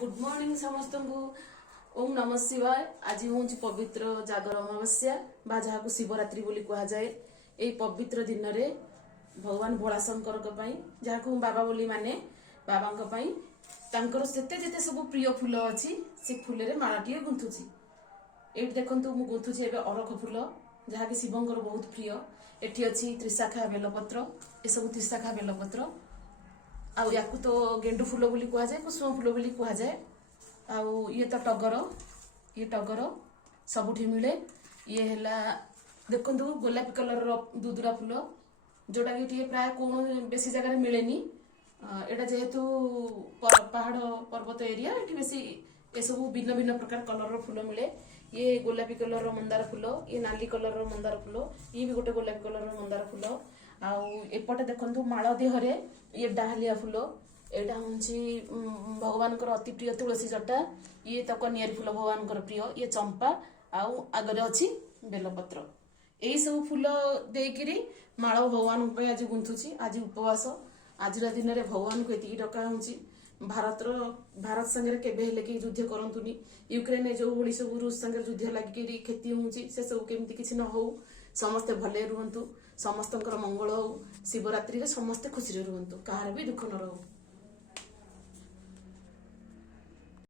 Good morning समस्त को। ओम नमः शिवाय। आज हूँ पवित्र जागर अमावस्या बा जहाँ शिवरात्रि बोली कह जाए। यही पवित्र दिन रे भगवान भोलाशंकर जहाँ बाबा बोली माने बाबा सेते जेते सब प्रिय फूल अच्छी से फूल रे मालाटी गुंथुची। ये देखु मु गुंथुची अरख फूल जहाँकि शिवंकर बहुत प्रिय। एटी अच्छी त्रिशाखा बेलपत्र, ये सब त्रिशाखा बेलपत्र आउ या तो गेंडु फूल बोली कह जाए, कुसुम फूल बोली कह जाए। आउ ये तो टगर, ये टगर सबुठी मिले। ये हैला देखु गोलापी कलर दुदुरा फूल जोटा कि प्राय कौन बेसी जगह मिलेनी। एटा जेहेतु पहाड़ पर्वत एरिया ये बेसी ये सब भिन्न भिन्न प्रकार कलर फूल मिले। ये गोलापी कलर मंदार फूल, ये नाली कलर मंदार फूल, ये भी गोटे गोलापी कलर मंदार फूल। आउटे देखु माल देहरे ये डाहलिया फूल, एटा हूँ भगवान अति प्रिय तुलसी जटा। ये तो कनियारी फूल भगवान प्रिय। ये चंपा आउ आगे अच्छी बेलपत्र। यही सब फूल देकरी माल भगवान आज गुंथुची। आज उपवास। आज दिन में भगवान को ये डका भारत संगे केबे युद्ध करतुनी। यूक्रेन जो भाई सब रूस संगे युद्ध लगिक क्षति होची से सब केमती किसी न हो। समस्ते भले रुहतु, समस्त मंगल हो। शिवरात्रि समस्ते खुशी रुहतु, कहार भी दुख न रहू।